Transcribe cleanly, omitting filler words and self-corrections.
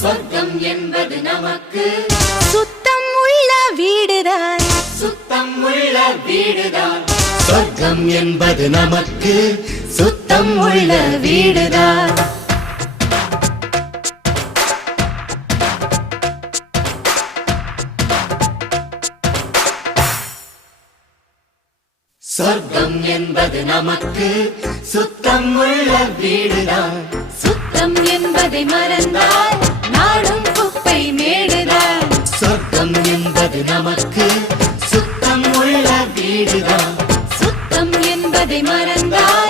சொர்க்கம் என்பது நமக்கு சுத்தம் உள்ள வீடுதான் சொர்க்கம் என்பது நமக்கு சுத்தம் உள்ள வீடுதான் சொர்க்கம் என்பது நமக்கு சுத்தம் உள்ள வீடுதான் சுத்தம் என்பதை மறந்தால் நாடும் குப்பை மேடுதான் சொர்க்கம் என்பது நமக்கு சுத்தம் உள்ள வீடுதான் சுத்தம் என்பதை மறந்தால்